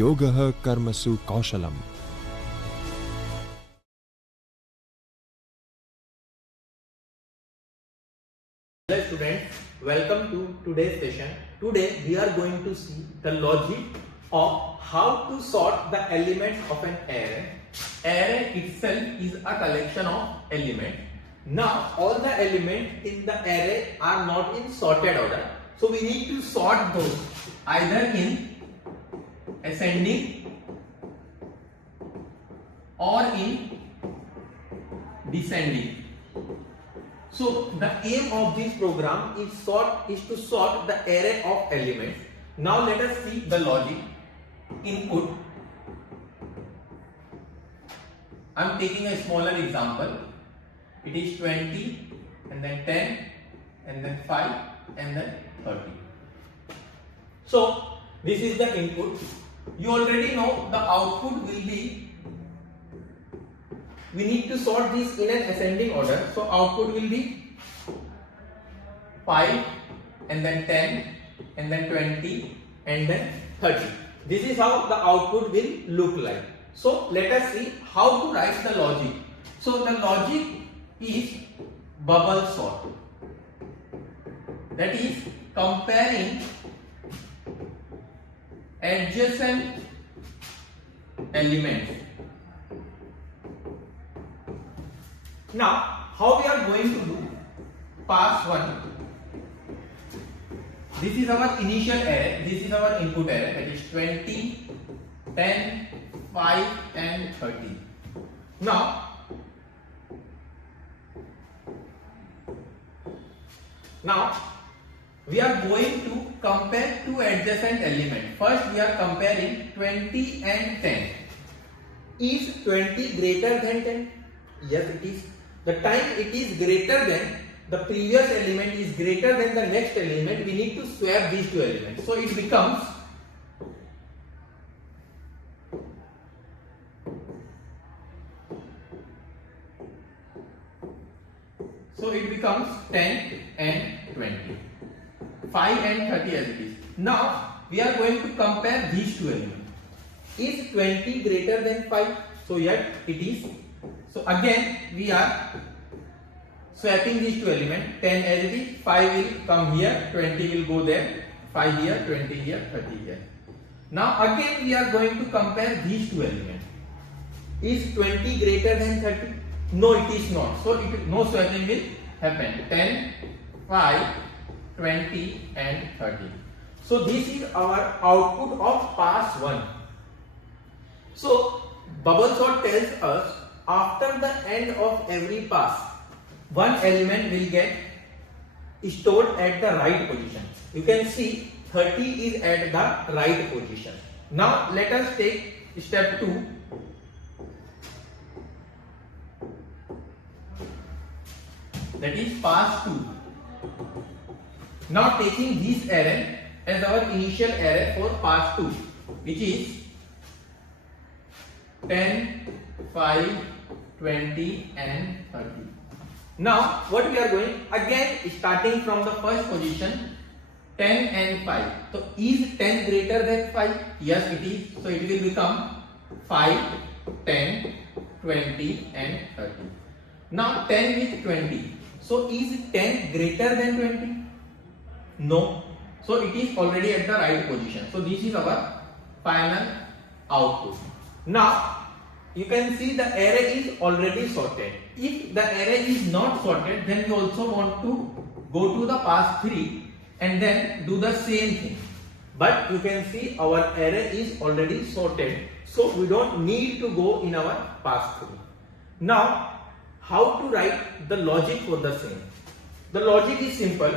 योगः कर्मसु कौशलम्. Hello students, welcome to today's session. Today we are going to see the logic of how to sort the elements of an array. Array itself is a collection of elements. Now all the elements in the array are not in sorted order. So we need to sort those either in ascending or in descending. So the aim of this program is to sort the array of elements. Now let us see the logic. Input. I am taking a smaller example. It is 20 and then 10 and then 5 and then 30. So this is the input. You already know the output will be. We need to sort this in an ascending order. So output will be 5 and then 10 and then 20 and then 30. This is how the output will look like. So let us see how to write the logic. So the logic is bubble sort. That is comparing adjacent elements. Now, how we are going to do pass 1? This is our initial array, this is our input array, that is 20, 10, 5 and 30. Now we are going to compare two adjacent elements. First we are comparing 20 and 10. Is 20 greater than 10? Yes, it is. The time it is greater than the previous element is greater than the next element, we need to swap these two elements. So it becomes 10 and 20. 5 and 30 as it is. Now we are going to compare these two elements. Is 20 greater than 5? So yet it is. So again we are swapping these two elements. 10 as it is, 5 will come here, 20 will go there, 5 here, 20 here, 30 here. Now again we are going to compare these two elements. Is 20 greater than 30? No, it is not. So no swapping will happen. 10, 5, 20 and 30. So this is our output of pass 1. So bubble sort tells us after the end of every pass, one element will get stored at the right position. You can see 30 is at the right position. Now let us take step 2. That is pass 2. Now taking this array as our initial array for pass 2, which is 10, 5, 20 and 30. Now what we are going, again starting from the first position, 10 and 5. So is 10 greater than 5? Yes, it is. So it will become 5, 10, 20 and 30. Now 10 with 20. So is 10 greater than 20? No. So it is already at the right position. So this is our final output. Now you can see the array is already sorted. If the array is not sorted, then we also want to go to the pass 3 and then do the same thing. But you can see our array is already sorted, so we don't need to go in our pass 3. Now how to write the logic for the same? The logic is simple.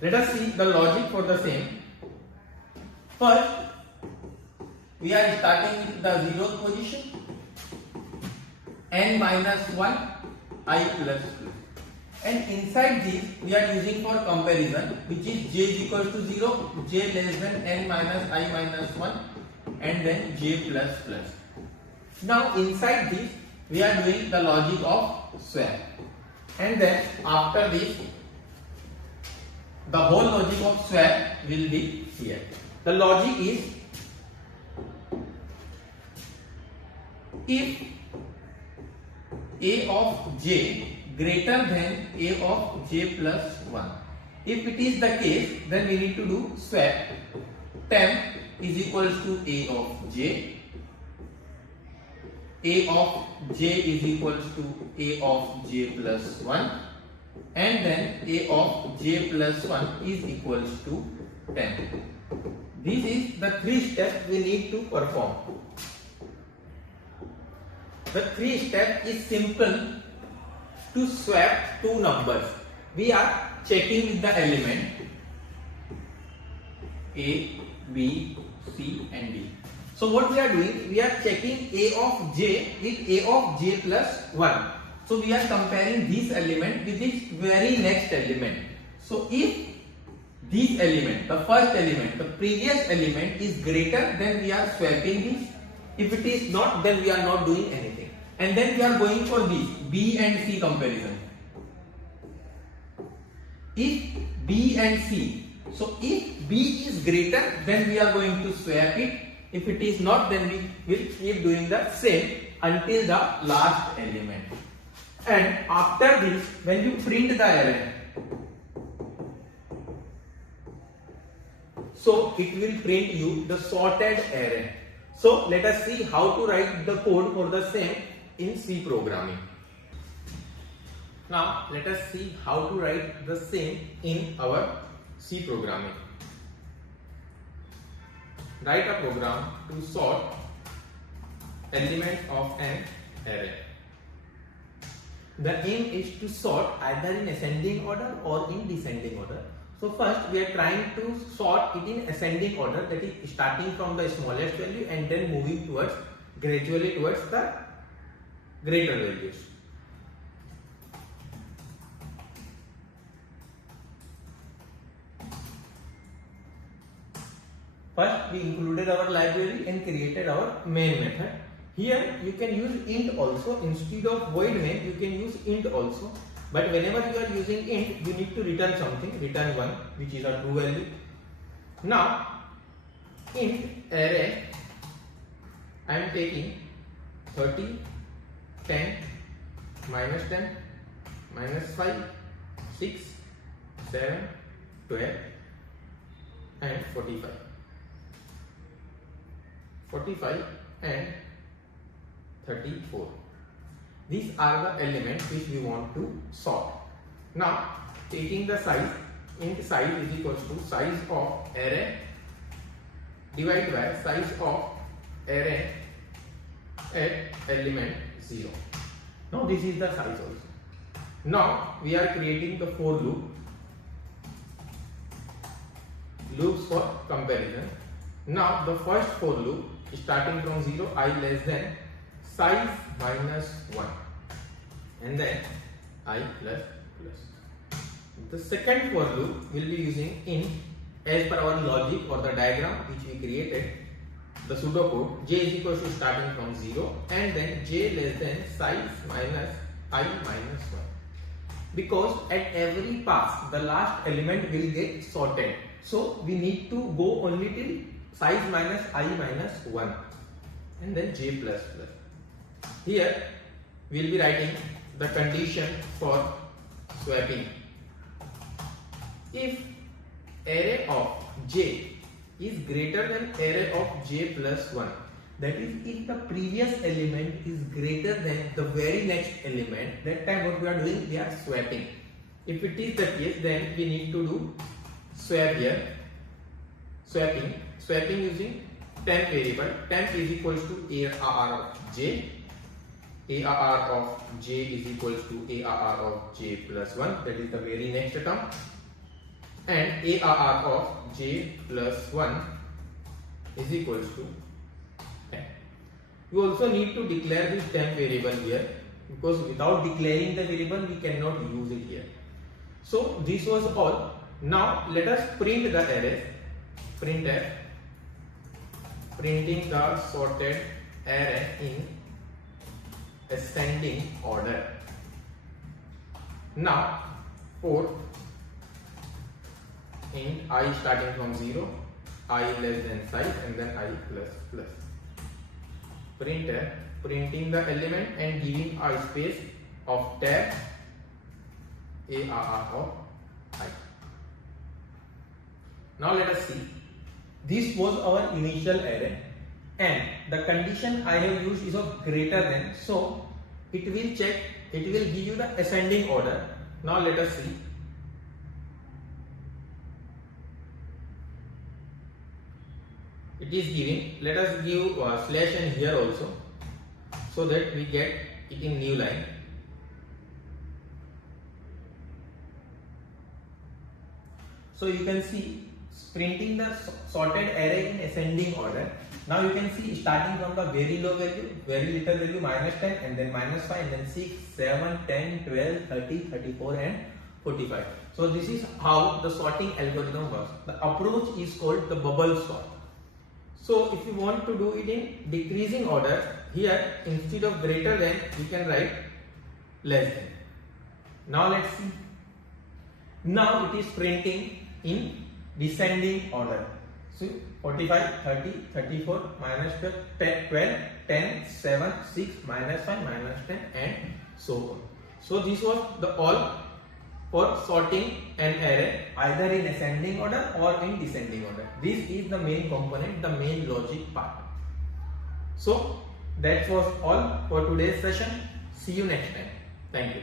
Let us see the logic for the same. First, we are starting with the 0th position, n minus 1, I plus 2. And inside this, we are using for comparison, which is j is equals to 0, j less than n minus I minus 1, and then j plus plus. Now inside this we are doing the logic of swap. and then after this the whole logic of swap will be here. The logic is, if a of j greater than a of j plus 1, if it is the case, then we need to do swap temp is equals to a of j is equals to a of j plus 1, and then a of j plus 1 is equals to 10. This is the three steps we need to perform. The three steps is simple to swap two numbers. We are checking with the element a, b, c and d. So what we are doing, we are checking a of j with a of j plus 1. So we are comparing this element with this very next element. So if this element, the first element, the previous element is greater, then we are swapping this. If it is not, then we are not doing anything. And then we are going for this b and c comparison. If b and c, so if b is greater, then we are going to swap it. If it is not, then we will keep doing the same until the last element. And after this, when you print the array, so it will print you the sorted array. So let us see how to write the code for the same in C programming. Now let us see how to write the same in our C programming. Write a program to sort element of an array. The aim is to sort either in ascending order or in descending order. So first we are trying to sort it in ascending order, that is starting from the smallest value and then moving towards gradually towards the greater values. First we included our library and created our main method. Here you can use int also. Instead of void main, you can use int also. But whenever you are using int, you need to return something, return 1, which is a true value. Now, int array, I am taking 30, 10, minus 10, minus 5, 6, 7, 12, and 45. 45 and 34. These are the elements which we want to sort. Now, taking the size, int size is equals to size of array divided by size of array at element 0. Now, this is the size also. Now, we are creating the for loops for comparison. Now, the first for loop starting from 0, I less than size minus 1 and then I plus plus. The second for loop will be using int as per our logic or the diagram which we created, the pseudocode j is equals to starting from 0 and then j less than size minus I minus 1, because at every pass the last element will get sorted. So we need to go only till size minus I minus 1 and then j plus plus. Here we will be writing the condition for swapping. If array of j is greater than array of j plus 1, that is if the previous element is greater than the very next element, that time what we are doing, we are swapping. If it is the case, then we need to do swap here. Swapping using temp variable. Temp is equals to ARR of j. ARR of j is equals to ARR of j plus 1, that is the very next term, and ARR of j plus 1 is equals to 10. We also need to declare this temp variable here, because without declaring the variable we cannot use it here. So this was all. Now let us print the array. Printf, printing the sorted array in ascending order. Now for in I starting from 0, I less than size and then I plus plus. Printer printing the element and giving a space of tab ARR of I. Now let us see. This was our initial array and the condition I have used is of greater than, so it will check, it will give you the ascending order. Now let us see. It is giving, let us give slash n here also so that we get it in new line. So you can see printing the sorted array in ascending order. Now you can see starting from the very low value, very little value -10 and then -5 and then 6, 7, 10, 12, 30, 34 and 45. So this is how the sorting algorithm works. The approach is called the bubble sort. So if you want to do it in decreasing order, here instead of greater than you can write less than. Now let's see. Now it is printing in descending order. So 45, 30, 34, -12, 12, 10, 7, 6, -5, -10 and so on. So this was the all for sorting an array either in ascending order or in descending order. This is the main component, the main logic part. So that was all for today's session. See you next time. Thank you.